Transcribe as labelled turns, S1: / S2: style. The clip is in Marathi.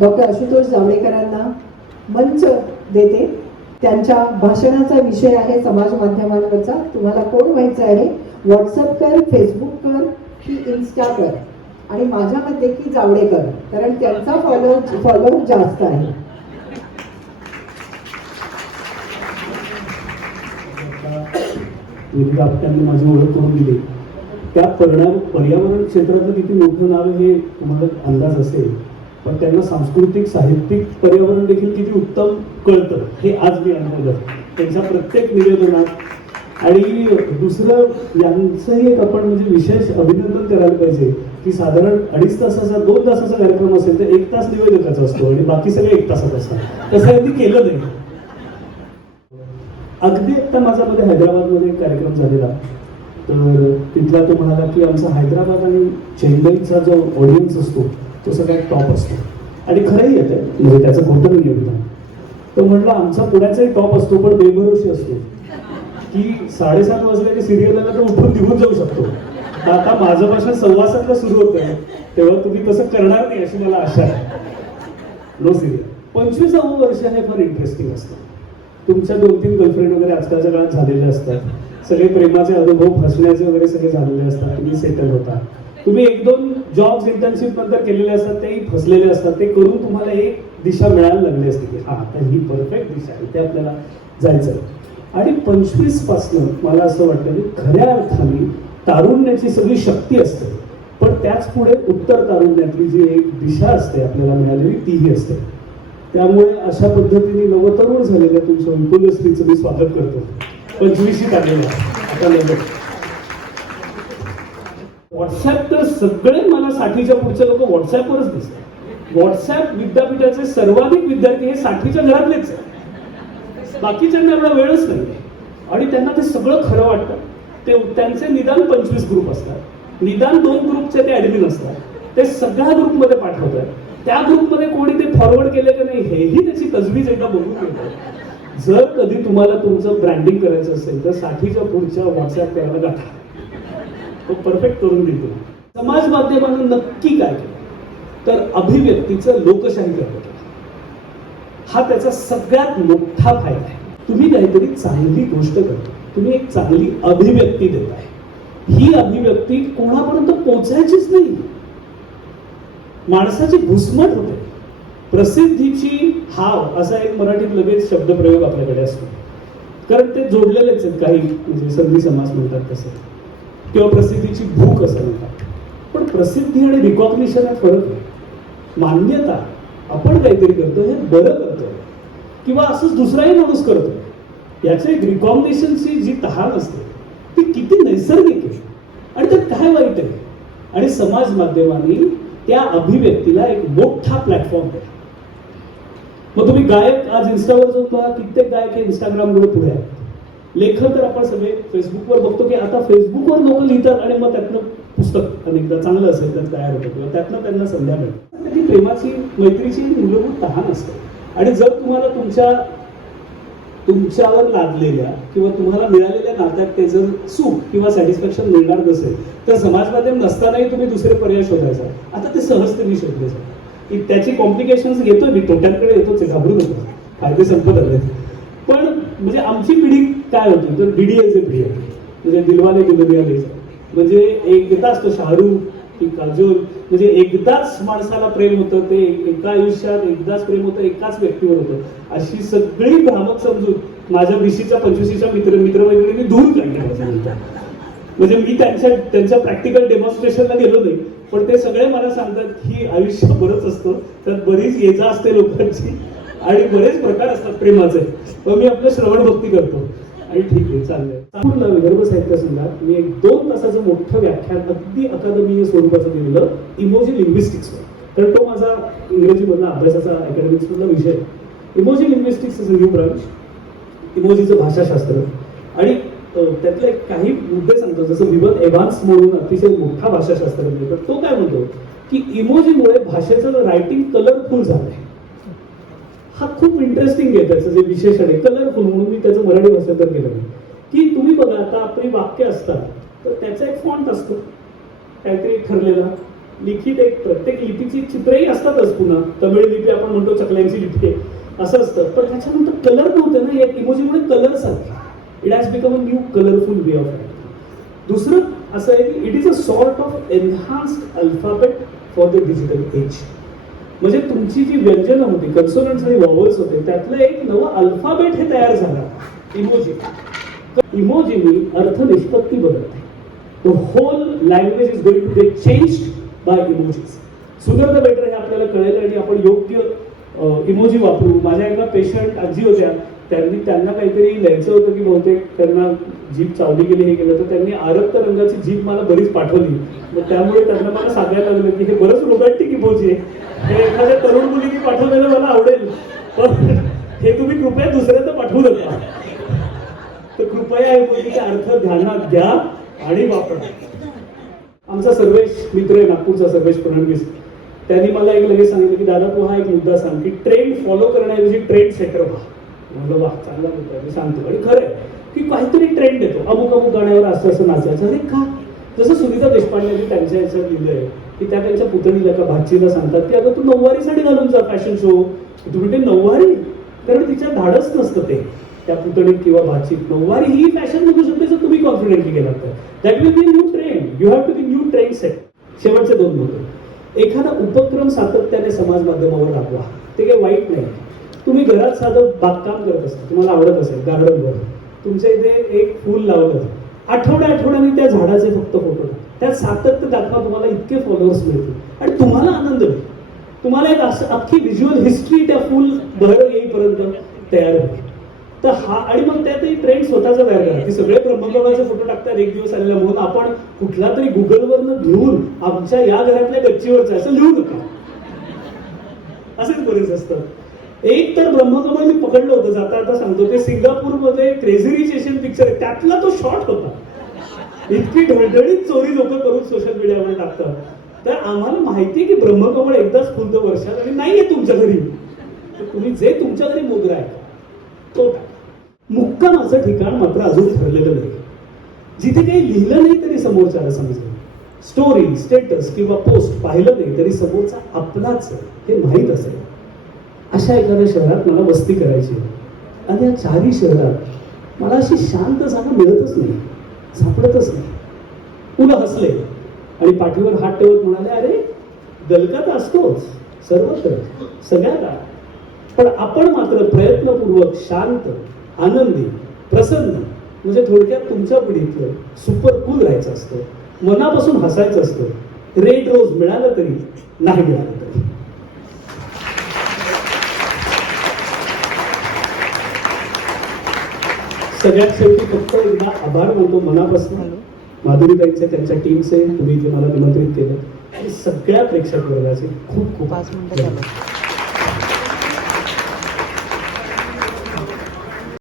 S1: डॉक्टर आशुतोष जावडेकरांना मंच देते. त्यांच्या भाषणाचा विषय आहे समाज माध्यमांवरचा. तुम्हाला कोण व्हायचं आहे? व्हॉट्सअप कर फेसबुक कर की इन्स्टा कर. आणि माझ्या मते की जावडेकर कारण त्यांचा फॉलो फॉलो जास्त आहे.
S2: त्यांनी माझी ओळख करून दिली. त्या परिणाम पर्यावरण क्षेत्रातलं किती मोठं नाव हे तुम्हाला अंदाज असेल. पण त्यांना सांस्कृतिक साहित्यिक पर्यावरण देखील किती उत्तम कळतं. हे आज मी अनुभवलं. त्यांच्या प्रत्येक निवेदनात. आणि दुसरं यांचंही एक आपण म्हणजे विशेष अभिनंदन करायला पाहिजे की साधारण अडीच तासाचा दोन तासाचा कार्यक्रम असेल तर एक तास निवेदकाचा असतो आणि बाकी सगळे एक तासात असतात. तसं यांनी केलं नाही. अगदी आता माझा मध्ये हैदराबादमध्ये एक कार्यक्रम झालेला. तर तिथला तो म्हणाला की आमचा हैदराबाद आणि चेन्नईचा जो ऑडियन्स असतो तो सगळ्यात टॉप असतो. आणि खरंही येतं म्हणजे त्याचं खोटं नाही आहे. तो म्हणला आमचा पुण्याचाही टॉप असतो पण बेभरोशी असतो. की साडेसात वाजता की सिरियल आला तर उठून निघून जाऊ शकतो. आता माझं भाषण सव्वा सातला सुरू होतं. तेव्हा तुम्ही तसं करणार नाही अशी मला आशा आहे. नो सिरियल पंचवीसावं वर्ष हे फार इंटरेस्टिंग असतं. तुमच्या दोन तीन गर्लफ्रेंड वगैरे आजकालच्या काळात झालेले असतात. सगळे प्रेमाचे अनुभव फसण्याचे वगैरे सगळे झालेले असतात. तुम्ही सेटल होता. तुम्ही एक दोन जॉब्स इंटर्नशिप नंतर केलेले असतात तेही फसलेले असतात. ते करून तुम्हाला एक दिशा मिळायला लागली असते. की हा आता ही परफेक्ट दिशा आहे. ते आपल्याला जायचं आणि पंचवीस पासनं मला असं वाटतं की खऱ्या अर्थाने तारुण्याची सगळी शक्ती असते. पण त्याच पुढे उत्तर तारुण्यातली जी एक दिशा असते आपल्याला मिळालेली तीही असते. त्यामुळे अशा पद्धतीने नवतरुण झालेल्या तुमच्या विपुलश्रीचं मी स्वागत करतो. पंचवीशी आलेलं आता नव्वद. व्हॉट्सॲप सगळे मला साठीच्या पुढचे लोक व्हॉट्सॲपवरच दिसतात. व्हॉट्सॲप विद्यापीठाचे सर्वाधिक विद्यार्थी हे साठीच्या घरातलेच आहेत. बाकीच्यांना एवढा वेळच नाही. आणि त्यांना ते सगळं खरं वाटतं. ते त्यांचे निदान पंचवीस ग्रुप असतात. निदान दोन ग्रुपचे ते ॲडमिन असतात. ते सगळ्या ग्रुपमध्ये पाठवतात. त्या ग्रुपमध्ये कोणी ते फॉरवर्ड केले का नाही हेही त्याची तजवीज एकदा बघून घेतात जर कधी तुम्हाला तुमचं ब्रँडिंग करायचं असेल तर साठीच्या पुढच्या व्हॉट्सॲप करायला गाठा. तो परफेक्ट करून देतो. समाज माध्यमानं नक्की काय केलं? तर अभिव्यक्तीचं लोकशाहीकरण केलं हा त्याचा सगळ्यात मोठा फायदा आहे. तुम्ही काहीतरी चांगली गोष्ट करता. तुम्ही एक चांगली अभिव्यक्ती देताय ही अभिव्यक्ती कोणापर्यंत पोचायचीच नाही. माणसाची घुसमट होते. प्रसिद्धीची हाव असा एक मराठीत लगेच शब्दप्रयोग आपल्याकडे असतो. कारण ते जोडलेलेच आहेत काही म्हणजे संधी समाज म्हणतात तसं. किंवा प्रसिद्धीची भूक असं म्हणतात. पण प्रसिद्धी आणि रिकॉग्निशन हा फरक मान्यता आपण काहीतरी करतो हे बरं करतो किंवा असंच दुसराही माणूस करतो याचं एक रिकॉग्निशनची जी तहान असते ती किती नैसर्गिक आहे. आणि त्यात काय वाईट आहे? आणि समाज माध्यमांनी त्या अभिव्यक्तीला एक मोठा प्लॅटफॉर्म दिला. मग तुम्ही गायक आज इन्स्टावर जाऊन पहा कित्येक गायक हे इंस्टाग्राममुळे पुढे आहेत. लेखक तर आपण सगळे फेसबुकवर बघतो की आता फेसबुकवर लोक लिहितात आणि मग त्यातनं पुस्तक अनेकदा चांगलं असेल तर तयार होतं. किंवा त्यातनं त्यांना संध्या मिळते. ती प्रेमाची मैत्रीची मूलभूत तहान असते. आणि जर तुम्हाला तुमच्या तुमच्यावर लादलेल्या किंवा तुम्हाला मिळालेल्या नात्यात ते जर सुख किंवा सॅटिस्फॅक्शन मिळणार नसेल तर समाज माध्यम नसतानाही तुम्ही दुसरे पर्याय शोधायचा. आता ते सहजतेने शोधले जातात की त्याची कॉम्प्लिकेशन्स येतोय मी तोट्यांकडे येतोच आहे, घाबरू नका. फायदे संपत आले. पण म्हणजे आमची पिढी काय होती? तर डीडीएलची पिढी होती. म्हणजे दिलवाले दिलदिया ले म्हणजे एकदाच तो शाहरुख की काजोल म्हणजे एकदाच माणसाला प्रेम होतं ते एका आयुष्यात एकदाच प्रेम होतं एकाच व्यक्तीवर होतं. अशी सगळी भ्रामक समजूत माझ्या विशीच्या पंचवीसच्या मित्र मित्रमैत्रिणी दूर काढल्या म्हणजे मी त्यांच्या त्यांच्या प्रॅक्टिकल डेमॉन्स्ट्रेशनला गेलो नाही पण ते सगळे मला सांगतात की आयुष्य बरंच असतं त्यात बरीच येजा असते लोकांची आणि बरेच प्रकार असतात प्रेमाचे. पण मी आपलं श्रवण भक्ती करतो. आणि ठीक आहे चाललंय. विदर्भ साहित्य संघात मी एक दोन तासाचं मोठं व्याख्यान अगदी अकादमीय स्वरूपाचं दिलेलं इमोजी लिंग्विस्टिक्सवर कारण तो माझा इंग्रजीमधला अभ्यासाचा अकॅडमिक्समधला विषय. Emoji linguistics is new branch इमोजीचं भाषाशास्त्र. आणि त्यातले काही मुद्दे सांगतो. जसं विवन एव्हान्स म्हणून अतिशय मोठा भाषाशास्त्रज्ञ म्हणजे, तर तो काय म्हणतो? की इमोजीमुळे भाषेचं रायटिंग कलरफुल आहे हा खूप इंटरेस्टिंग आहे त्याचं जे विशेषण आहे. कलरफुल म्हणून मी त्याचं मराठी भाषांतर केलं नाही. की तुम्ही बघा आता आपली वाक्य असतात तर त्याचा एक फॉन्ट असतो. काहीतरी ठरलेला. लिखित एक प्रत्येक लिपीची चित्रही असतातच पुन्हा. तमिळ लिपी आपण म्हणतो चकल्यांची लिपी. आहे असं असतं. पण त्याच्यानंतर कलर नव्हते ना या इमोजीमुळे कलर आले it has become a new colourful way of दुसरं असं आहे की it is a sort of enhanced alphabet for the digital age म्हणजे तुमची जी व्यंजनं होती कन्सोनंट्स आणि वॉवल्स होते त्यातलं एक नवं अल्फाबेट हे तयार झालं. इमोजी इमोजीनी अर्थ निष्पत्ती बदलते. The whole language is going to get change by emojis sooner the better हे आपल्याला कळेल आणि आपण योग्य इमोजी वापरू. माझ्या एका पेशंट आजी होत्या. त्यांनी त्यांना काहीतरी लिहायचं होतं की बहुतेक त्यांना जीप चावली गेली हे केलं. तर त्यांनी आरक्त रंगाची जीप मला बरीच पाठवली. मग त्यामुळे त्यांना मला सांगायला लागलं की हे बरंच रोमॅन्टिक इमोजी आहे हे एखाद्या तरुण मुलीने पाठवलेलं मला आवडेल पण हे तुम्ही कृपया दुसऱ्यांदा पाठवू नका तर कृपया हे गोष्टीचे अर्थ ध्यानात घ्या आणि वापरा आमचा सर्वेश मित्र आहे नागपूरचा सर्वेश फडणवीस त्यांनी मला एक लगेच सांगितलं की दादा तू हा एक मुद्दा सांग की ट्रेंड फॉलो करण्याऐवजी ट्रेंड सेटर व्हा. म्हणलं वा चांगला मुद्दा मी सांगतो. आणि खरं आहे की काहीतरी ट्रेंड येतो. अमुक अमुक गाण्यावर असं असं नाचायचं. अरे का? जसं सुनीता देशपांडेंनी त्यांच्या याच्यात लिहिलंय की त्या त्यांच्या पुतणीला का भाचीला सांगतात की अगं तू नऊवारीसाठी घालून जा फॅशन शो तुम्ही ते नऊवारी? कारण तिच्या धाडच नसतं ते. त्या पुतणीत किंवा भाचीत नऊवारी ही फॅशन बघू शकते जर तुम्ही कॉन्फिडेंटली गेलात तर. That will be new trend you have to be new trend set शेवटचे दोन मुद्दे. एखादा उपक्रम सातत्याने समाज माध्यमावर राबवा. ते काही वाईट नाही. तुम्ही घरात साधं बागकाम करत असाल तुम्हाला आवडत असेल गार्डनवर तुमच्या इथे एक फूल लावलं. आठवड्या आठवड्याने त्या झाडाचे फक्त फोटो त्यात सातत्य दाखवा तुम्हाला इतके फॉलोअर्स मिळतील. आणि तुम्हाला आनंद होईल. तुम्हाला एक असं अख्खी व्हिज्युअल हिस्ट्री त्या फुल बहर येईपर्यंत तयार होईल. तर हा आणि मग त्यातही ट्रेंड स्वतःचा तयार करा. की सगळे ब्रह्मगडाचे फोटो टाकतात एक दिवस आलेला म्हणून आपण कुठला तरी गुगलवरनं घेऊन आमच्या या घरातल्या गच्चीवरचं असं लिहू नका. असेच बरेच असतं. एक तर ब्रह्मकमळ मी पकडलं होतं जाता आता सांगतो ते सिंगापूरमध्ये क्रेझी रिच एशियन पिक्चर त्यातला तो शॉर्ट होता. इतकी ढळढळीत चोरी लोक करून सोशल मीडियावर टाकतात. तर आम्हाला माहिती आहे की ब्रह्मकमळ एकदाच फुलतं वर्षात आणि नाहीये तुमच्या घरी. तुम्ही जे तुमच्या घरी मोगरा आहे तो टाका. मुक्कामाचं ठिकाण मात्र अजून ठरलेलं नाही. जिथे काही लिहिलं नाही तरी समोरच्याला समजलं. स्टोरी स्टेटस किंवा पोस्ट पाहिलं नाही तरी समोरचा आपलाच हे माहीत असेल. अशा एखाद्या शहरात मला वस्ती करायची आणि या चारही शहरात मला अशी शांत जागा मिळतच नाही. सापडतच नाही. मुलं हसले आणि पाठीवर हात ठेवत म्हणाले अरे गलका असतोच सर्वत्र सगळ्या पण आपण मात्र प्रयत्नपूर्वक शांत आनंदी प्रसन्न. म्हणजे थोडक्यात तुमच्या पिढीतलं सुपर कूल राहायचं असतं. मनापासून हसायचं असतं. रेड रोज मिळालं तरी नाही मिळालं तरी. सगळ्यात शेवटी फक्त एकदा आभार मानतो मनापासून. माधुरीताईंचे त्यांच्या टीमचे तुम्ही इथे मला निमंत्रित केलं. आणि सगळ्या प्रेक्षक वर्गाचे खूप खूप.
S3: झालं.